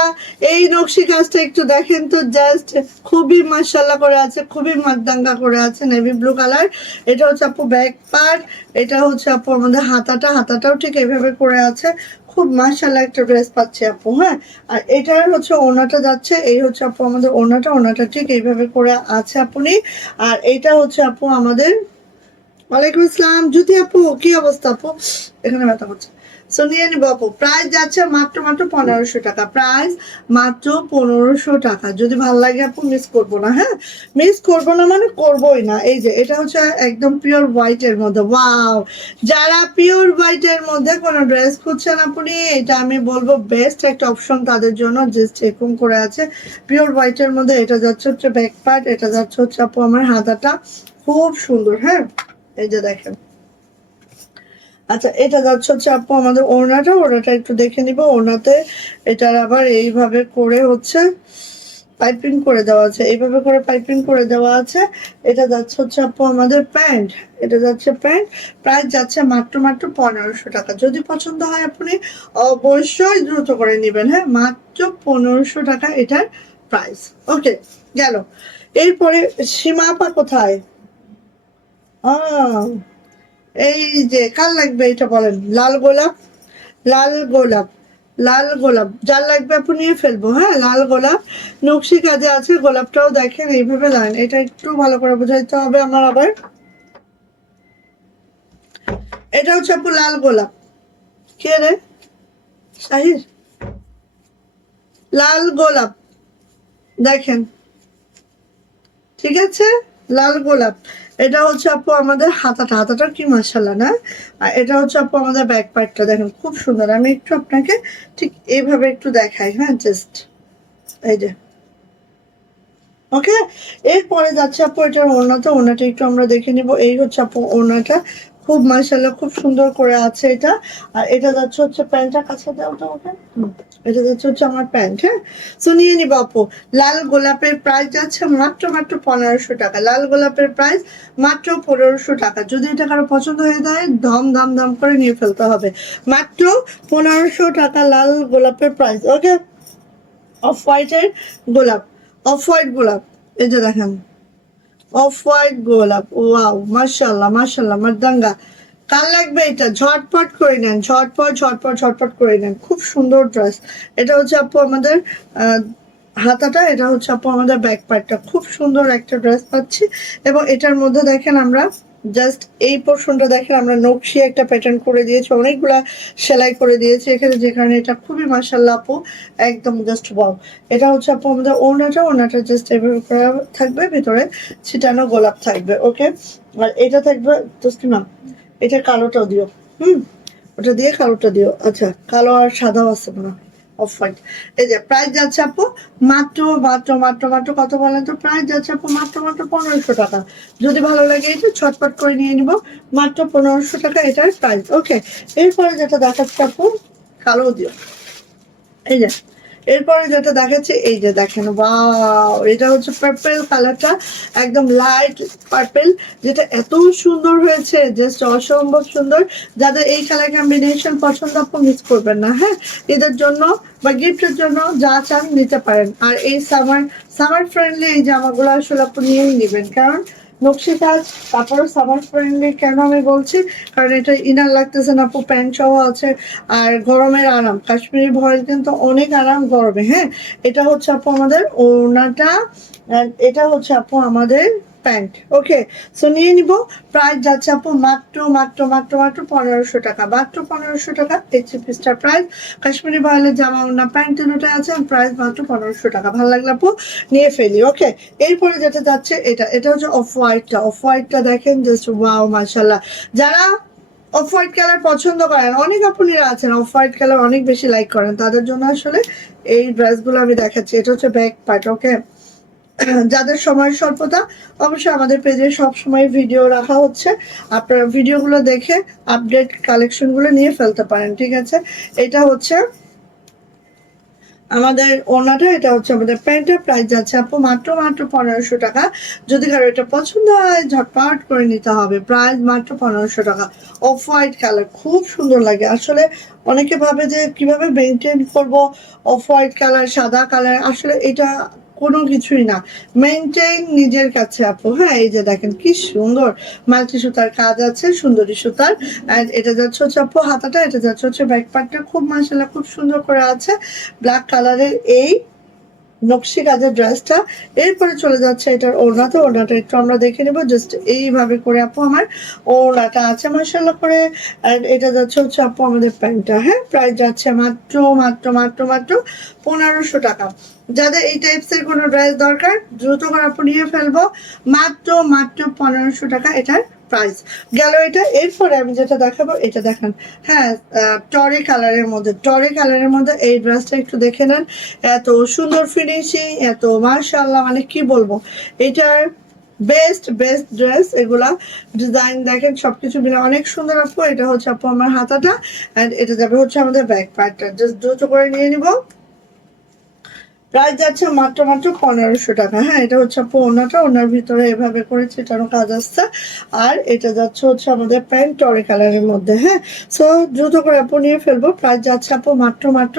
এই নকশি কাজটা একটু দেখেন তো, জাস্ট খুবই মাশাআল্লাহ করে আছে, খুবই মাকদাঙ্গা করে আছে, নেভি ব্লু কালার। এটা হচ্ছে আপু ব্যাক পার্ট, এটা হচ্ছে আপু আমাদের হাতাটা, হাতাটাও ঠিক এইভাবে করে আছে, খুব মাশাআল্লাহ একটা ড্রেস পাচ্ছে আপু, হ্যাঁ। আর এটার হচ্ছে ওড়নাটা যাচ্ছে, এই হচ্ছে আপু আমাদের ওড়নাটা, ওড়নাটা ঠিক এইভাবে করে আছে আপনি। আর এইটা হচ্ছে আপু আমাদের, ওয়ালাইকুম আসসালাম জ্যোতি আপু, কি অবস্থা আপু, এখানে ব্যথা করছে। সো নিয়ে নিবো আপু। প্রাইস যাচ্ছে মাত্র মাত্র 1500 টাকা, প্রাইস মাত্র 1500 টাকা। যদি ভালো লাগে আপু মিস করবো না, হ্যাঁ মিস করবো না মানে করবোই না। এই যে এটা হচ্ছে একদম পিওর হোয়াইট এর মধ্যে, ওয়াও, যারা পিওর হোয়াইট এর মধ্যে কোনো ড্রেস খুঁজছেন আপনি, এটা আমি বলবো বেস্ট একটা অপশন তাদের জন্য। জাস্ট এরকম করে আছে পিওর হোয়াইট এর মধ্যে। এটা যাচ্ছে হচ্ছে ব্যাক পার্ট, এটা যাচ্ছে হচ্ছে আপু আমার হাতাটা, খুব সুন্দর। হ্যাঁ এই যে দেখেন, আচ্ছা এটা যাচ্ছে হচ্ছে আপু আমাদের ওড়নাটা, ওড়নাটা একটু দেখে নিব। ওড়নাতে এটার আবার এইভাবে করে হচ্ছে পাইপিং করে দেওয়া আছে, এইভাবে করে পাইপিং করে দেওয়া আছে। এটা যাচ্ছে হচ্ছে আপু আমাদের প্যান্ট, এটা যাচ্ছে প্যান্ট। প্রাইস যাচ্ছে মাত্র মাত্র 1500 টাকা। যদি পছন্দ হয় আপনি অবশ্যই দ্রুত করে নেবেন, হ্যাঁ মাত্র 1500 টাকা এটার প্রাইস। ওকে গেল। এরপরে সীমা আপা কোথায়? আহ এই যে কার লাগবে এটা বলেন? লাল গোলাপ, লাল গোলাপ, লাল গোলাপ যার লাগবে আপনি নিয়ে ফেলবো। হ্যাঁ লাল গোলাপ নকশি কাজে আছে, গোলাপটাও দেখেন এইভাবে লাইন, এটা একটু ভালো করে বোঝাইতে হবে আমার আবার। এটা হচ্ছে আপু লাল গোলাপ। কে রে শাহির? লাল গোলাপ দেখেন, ঠিক আছে লাল গোলাপ। এটা হচ্ছে আপু আমাদের হাতাটা, হাতাটা কি মাশাআল্লাহ না? আর এটা হচ্ছে আপু আমাদের ব্যাক পার্টটা দেখেন খুব সুন্দর। আমি একটু আপনাকে ঠিক এইভাবে একটু দেখাই, হ্যাঁ জাস্ট এই যে। ওকে এরপরে যাচ্ছে আপু এটার ওড়নাটা, ওড়নাটা একটু আমরা দেখে নিব। এই হচ্ছে আপু ওড়নাটা, খুব মাশাআল্লাহ খুব সুন্দর করে আছে এটা। আর এটা যাচ্ছে হচ্ছে প্যান্টটা, কাছে দাও তো ওকে। এটা যাচ্ছে হচ্ছে আমার প্যান্ট। হ্যাঁ সো নিয়ে নিব আপু। লাল গোলাপের প্রাইস যাচ্ছে মাত্র মাত্র 1500 টাকা। লাল গোলাপের প্রাইস মাত্র 1500 টাকা। যদি এটা কারো পছন্দ হয়ে যায় দম দাম দাম করে নিয়ে ফেলতে হবে। মাত্র 1500 টাকা লাল গোলাপের প্রাইস। ওকে অফ হোয়াইটের গোলাপ, অফ হোয়াইট গোলাপ, এই যে দেখেন অফ হোয়াইট গোলাপ, ওয়াও মাশাআল্লাহ মাশাআল্লাহ মারদাঙ্গা। কার লাগবে এটা ঝটপট করে নেন, ঝটপট ঝটপট ঝটপট করে নেন, খুব সুন্দর ড্রেস। এটা হচ্ছে আপু আমাদের হাতাটা, এটা হচ্ছে আপু আমাদের ব্যাক পার্টটা, খুব সুন্দর একটা ড্রেস পাচ্ছি। এবং এটার মধ্যে দেখেন আমরা জাস্ট এই পোর্শনটা দেখেন আমরা নকশি একটা প্যাটার্ন করে দিয়েছি, অনেকগুলা সেলাই করে দিয়েছি এখানে, যেখানে এটা খুবই মাশাআল্লাহ আপু একদম জাস্ট ওয়াও। এটা হচ্ছে আপু আমাদের ওড়নাটা, ওড়নাটা জাস্ট এভাবে করা থাকবে, ভিতরে ছিটানো গোলাপ থাকবে। ওকে আর এটা থাকবে তসলিমা, এটা কালোটাও দিও। ওটা দিয়ে কালোটা দিও। আচ্ছা কালো আর সাদাও আছে মনে হয়, অফ হোয়াইট। এই যে প্রাইস যাচ্ছে আপু মাত্র মাত্র মাত্র মাত্র কত বলেন তো? প্রাইস যাচ্ছে আপু মাত্র মাত্র 1500 টাকা। যদি ভালো লাগে এটা ছটপট করে নিয়ে নিব, মাত্র 1500 টাকা এটার প্রাইস। ওকে এরপরে যেটা দেখাচ্ছে আপু, কালো দিও। এই যে এরপরে যেটা দেখাচ্ছে এই যে দেখেন, ওয়াও এটা হচ্ছে পার্পল কালারটা, একদম লাইট পার্পল, যেটা এত সুন্দর হয়েছে জাস্ট অসম্ভব সুন্দর। যাদের এই কালার কম্বিনেশন পছন্দ আপু মিস করবেন না। হ্যাঁ এদের জন্য বা গিফটের জন্য যা চান নিতে পারেন। আর এই সামার সামার ফ্রেন্ডলি এই জামাগুলো আসলে আপু নিয়েই নেবেন, কারণ নকশি কাজ, তারপরে সামার ফ্রেন্ডলি কেন আমি বলছি, কারণ এটা ইনার লাগতেছে না আপু, প্যান্ট সহ আছে। আর গরমের আরাম, কাশ্মীরি ভয়েল কিন্তু অনেক আরাম গরমে। হ্যাঁ এটা হচ্ছে আপু আমাদের ওড়নাটা, and এটা হচ্ছে আপু আমাদের প্যান্ট। ওকে সো নিয়ে নিব। প্রাইস যাচ্ছে আপু মাত্র মাত্র মাত্র মাত্র 1500 টাকা, মাত্র 1500 টাকা এই থ্রি পিসটার প্রাইস। কাশ্মীরি ভয়েলের জামা ওড়না প্যান্ট দুটোই আছে, প্রাইস মাত্র 1500 টাকা। ভালো লাগলে আপু নিয়ে ফেলি। ওকে এরপরে যেটা যাচ্ছে এটা, এটা হচ্ছে অফ হোয়াইটটা, অফ হোয়াইটটা দেখেন জাস্ট ওয়াও মাশাআল্লাহ। যারা অফ হোয়াইট কালার পছন্দ করেন, অনেক আপুনিরা আছেন অফ হোয়াইট কালার অনেক বেশি লাইক করেন, তাদের জন্য আসলে এই ড্রেসগুলো আমি দেখাচ্ছি। এটা হচ্ছে ব্যাক পার্ট। ওকে যাদের সময় স্বল্পতা, অবশ্যই আমাদের পেজে সব সময় ভিডিও রাখা হচ্ছে, আপনারা ভিডিওগুলো দেখে আপডেট কালেকশনগুলো নিয়ে ফেলতে পারেন। ঠিক আছে এটা হচ্ছে আমাদের ওড়নাটা, এটা হচ্ছে আমাদের প্যান্টের প্রাইস যাচ্ছে আপু মাত্র মাত্র 1500 টাকা। যদি কারো এটা পছন্দ হয় ঝটপট করে নিতে হবে, প্রাইস মাত্র 1500 টাকা। অফ হোয়াইট কালার খুব সুন্দর লাগে আসলে। অনেকে ভাবে যে কিভাবে মেনটেন করব অফ হোয়াইট কালার সাদা কালার, আসলে এটা কোনো কিছুই না, মেনটেন নিজের কাছে আপু। হ্যাঁ এই যে দেখেন কি সুন্দর মাল্টি সুতার কাজ আছে, সুন্দরী সুতার। আর এটা যাচ্ছে হচ্ছে আপু হাতাটা, এটা যাচ্ছে হচ্ছে ব্যাক পার্টটা, খুব মাশাআল্লাহ খুব সুন্দর করে আছে। ব্ল্যাক কালারের এই নকশি কাজের ড্রেসটা। এরপরে চলে যাচ্ছে এটার ওড়নাতে, ওড়নাটা একটু আমরা দেখে নেব। জাস্ট এইভাবে করে আপু আমার ওড়নাটা আছে মাশাআল্লাহ করে। আর এটা যাচ্ছে হচ্ছে আপু আমাদের প্যান্টটা। হ্যাঁ, প্রাইস যাচ্ছে মাত্র মাত্র মাত্র মাত্র 1500 টাকা। যাদের এই টাইপসের কোনো ড্রেস দরকার দ্রুত করে আপু নিয়ে ফেলবো, মাত্র মাত্র 1500 টাকা এটার প্রাইস গেল এটা। এরপরে আমি যেটা দেখাবো এটা দেখান। হ্যাঁ, টরে কালারের মধ্যে, টরে কালারের মধ্যে এই ড্রেসটা একটু দেখে নেন। এত সুন্দর ফিনিশিং, এত মাশাআল্লাহ, মানে কি বলবো, এটার বেস্ট বেস্ট ড্রেস এগুলা। ডিজাইন দেখেন সবকিছু মিলে অনেক সুন্দর আপু। এটা হচ্ছে আপু আমার হাতাটা, অ্যান্ড এটা যাবে হচ্ছে আমাদের ব্যাক পার্টটা। জাস্ট দ্রুত করে নিয়ে নিব। প্রাইস যাচ্ছে মাত্র মাত্র 1500 টাকা। হ্যাঁ, এটা হচ্ছে আপু ওড়নাটা, ওড়নার ভিতরে এভাবে করে ছিটানো কাজ আসছে। আর এটা যাচ্ছে হচ্ছে আমাদের প্যান্ট টরে কালারের মধ্যে। হ্যাঁ, সো দ্রুত করে আপু নিয়ে ফেলবো। প্রাইস যাচ্ছে আপু মাত্র মাত্র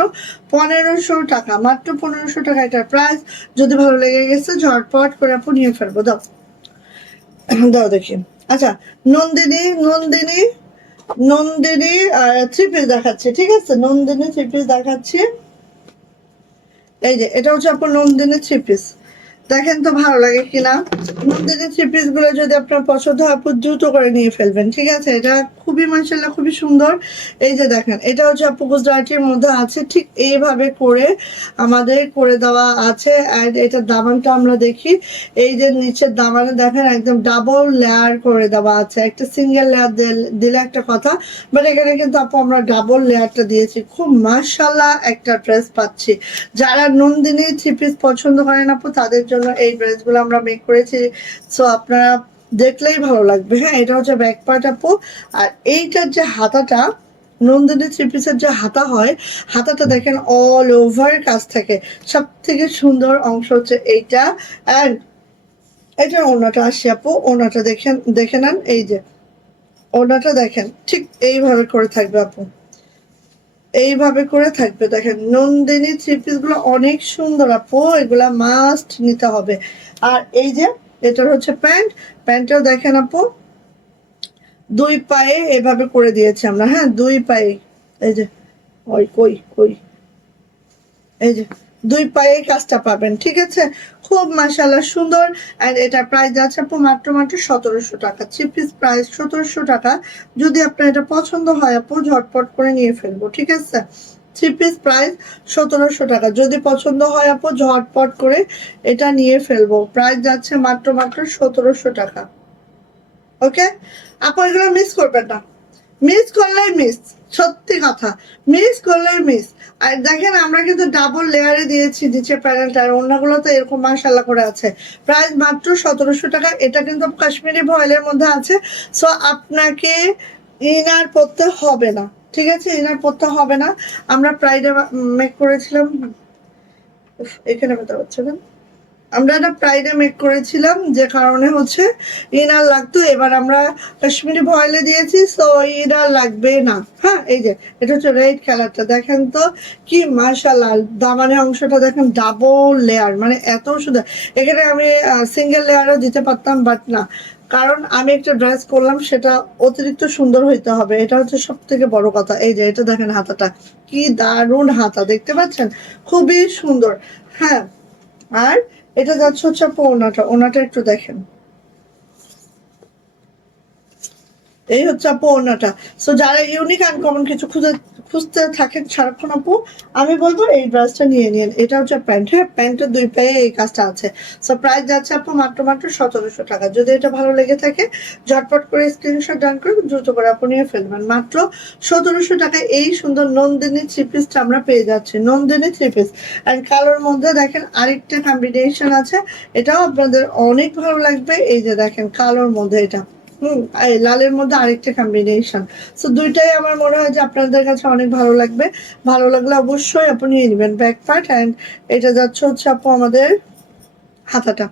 1500 টাকা, মাত্র 1500 টাকা এটার প্রাইস। যদি ভালো লেগে গেছে ঝটপট করে আপু নিয়ে ফেলবো। দাও দাও দেখি। আচ্ছা, নন্দিনী নন্দিনী নন্দিনী থ্রি পিস দেখাচ্ছি, ঠিক আছে? নন্দিনী থ্রি পিস দেখাচ্ছি। এই যে এটা হচ্ছে আপনার নন্দিনী থ্রি পিস। দেখেন তো ভালো লাগে কিনা। নন্দিনী থ্রি পিস গুলো যদি আপনার পছন্দ হয় আপু দ্রুত করে নিয়ে ফেলবেন, ঠিক আছে? এটা খুবই মাশাআল্লাহ খুবই সুন্দর। এই যে দেখেন এটা হচ্ছে আপু গুজরাটির মধ্যে আছে, ঠিক এইভাবে করে আমাদের করে দেওয়া আছে। আর এটার দামানটা আমরা দেখি, এই যে নিচের দামানে দেখেন একদম ডাবল লেয়ার করে দেওয়া আছে। একটা সিঙ্গেল লেয়ার দিলে একটা কথা, বাট এখানে কিন্তু আপু আমরা ডাবল লেয়ারটা দিয়েছি। খুব মাশাআল্লাহ একটা ড্রেস পাচ্ছি। যারা নন্দিনী থ্রি পিস পছন্দ করেন আপু তাদের জন্য এই ড্রেসগুলো আমরা মেক করেছি। সো আপনারা দেখলেই ভালো লাগবে। হ্যাঁ, এটা হচ্ছে ব্যাক পার্ট আপু। আর এইটার যে হাতাটা, নন্দিনী থ্রি পিসের যে হাতা হয়, হাতাটা দেখেন অল ওভার কাজ থাকে। সব থেকে সুন্দর অংশ হচ্ছে এইটা। অ্যান্ড এটার ওড়নাটা আসি আপু, ওড়নাটা দেখেন, দেখে নেন। এই যে ওড়নাটা দেখেন ঠিক এইভাবে করে থাকবে আপু, এইভাবে করে থাকবে। দেখেন নন্দিনী থ্রি পিস গুলো অনেক সুন্দর আপু, এগুলা মাস্ট নিতে হবে। আর এই যে এটার হচ্ছে প্যান্ট, প্যান্টটাও দেখেন আপু দুই পায়ে এভাবে করে দিয়েছি আমরা। হ্যাঁ, দুই পায়ে, এই যে ওই কই কই, এই যে দুই পায়ে কাজটা পাবেন, ঠিক আছে? খুব মাশাআল্লাহ সুন্দর। এন্ড এটার প্রাইস আছে আপু মাত্র মাত্র 1700 টাকা। থ্রি পিস প্রাইস 1700 টাকা। যদি আপনার এটা পছন্দ হয় আপু ঝটপট করে নিয়ে ফেলবো, ঠিক আছে? থ্রি পিস প্রাইস 1700 টাকা। যদি পছন্দ হয় আপু ঝটপট করে এটা নিয়ে ফেলবো। প্রাইস যাচ্ছে মাত্র মাত্র 1700 টাকা। ওকে আপু, এগুলো মিস করবেন না, মিস করলেই মিস, সত্যি কথা, মিস করলেই মিস। আর দেখেন আমরা কিন্তু ডাবল লেয়ারে দিয়েছি নিচে প্যানেলটা, আর অন্যগুলো তো এরকম মাশাআল্লাহ করে আছে। প্রাইস মাত্র 1700 টাকা। এটা কিন্তু কাশ্মীরি ভয়েলের মধ্যে আছে। সো আপনাকে ইনার পরতে হবে না, ঠিক আছে? ইনার পরতে হবে না। আমরা প্রাইডে মেক করেছিলাম, এখানে কথা হচ্ছে না, আমরা একটা প্রাইডে মেক করেছিলাম যে কারণে হচ্ছে ইনার লাগতো। এবার আমরা কাশ্মীরি ভয়েলে দিয়েছি, সো ইনার লাগবে না। হ্যাঁ, এই যে এটা হচ্ছে রেড কালারটা, দেখেন তো কি মাশাআল্লাহ। দামানের অংশটা দেখেন ডাবল লেয়ার, মানে এত সুন্দর। এখানে আমি সিঙ্গেল লেয়ারও দিতে পারতাম, বাট না, কারণ আমি একটা ড্রেস করলাম সেটা অতিরিক্ত সুন্দর হইতে হবে, এটা হচ্ছে সব থেকে বড় কথা। এই যে এটা দেখেন হাতাটা কি দারুণ হাতা, দেখতে পাচ্ছেন? খুবই সুন্দর। হ্যাঁ, আর এটা যাচ্ছে হচ্ছে আপু ওনাটা, ওনাটা একটু দেখেন, এই হচ্ছে আপু ওড়নাটা। সো যারা ইউনিক আনকমন কিছু খুঁজতে থাকেন সারাক্ষণ আপু, আমি বলবো এই ড্রেসটা নিয়ে নিন। এটা হচ্ছে প্যান্ট। হ্যাঁ, প্যান্টের দুই পায়ে এই কাজটা আছে। সো প্রাইস যাচ্ছে আপু মাত্র মাত্র 1700 টাকা। যদি এটা ভালো লেগে থাকে ঝটপট করে স্ক্রিনশট ডান করে দ্রুত করে আপু নিয়ে ফেলবেন। মাত্র 1700 টাকায় এই সুন্দর নন্দিনী থ্রি পিসটা আমরা পেয়ে যাচ্ছি। নন্দিনী থ্রি পিস অ্যান্ড কালোর মধ্যে দেখেন আরেকটা কম্বিনেশন আছে, এটাও আপনাদের অনেক ভালো লাগবে। এই যে দেখেন কালোর মধ্যে এটা, এই লালের মধ্যে আরেকটা কম্বিনেশন। সো দুইটাই আমার মনে হয় যে আপনাদের কাছে অনেক ভালো লাগবে। ভালো লাগলে অবশ্যই আপনি নিয়ে নেবেন ব্যাক পার্ট। অ্যান্ড এটা যাচ্ছে হচ্ছে আপু আমাদের হাতাটা।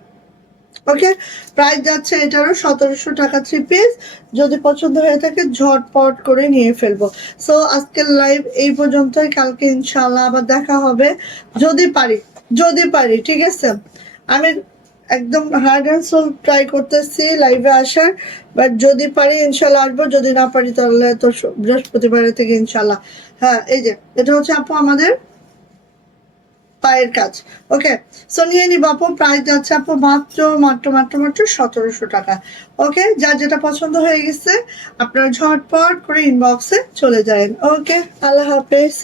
ওকে, প্রাইস যাচ্ছে এটারও 1700 টাকা থ্রি পিস। যদি পছন্দ হয়ে থাকে ঝটপট করে নিয়ে ফেলবো। সো আজকের লাইভ এই পর্যন্তই, কালকে ইনশাআল্লাহ আবার দেখা হবে যদি পারি, যদি পারি, ঠিক আছে? আমি একদম হার্ড অ্যান্ড সোল ট্রাই করতেছি লাইভে আসার, বাট যদি পারি ইনশাল্লাহ আসবো, যদি না পারি তাহলে তো বৃহস্পতিবারের থেকে ইনশাল্লাহ। হ্যাঁ, এই যে এটা হচ্ছে আপু আমাদের পায়ের কাজ। ওকে, সো নিয়ে নিব আপু, প্রাইস যাচ্ছে আপু মাত্র মাত্র মাত্র মাত্র 1700 টাকা। ওকে, যার যেটা পছন্দ হয়ে গেছে আপনারা ঝটপট করে ইনবক্সে চলে যাবেন। ওকে, আল্লাহ হাফেজ।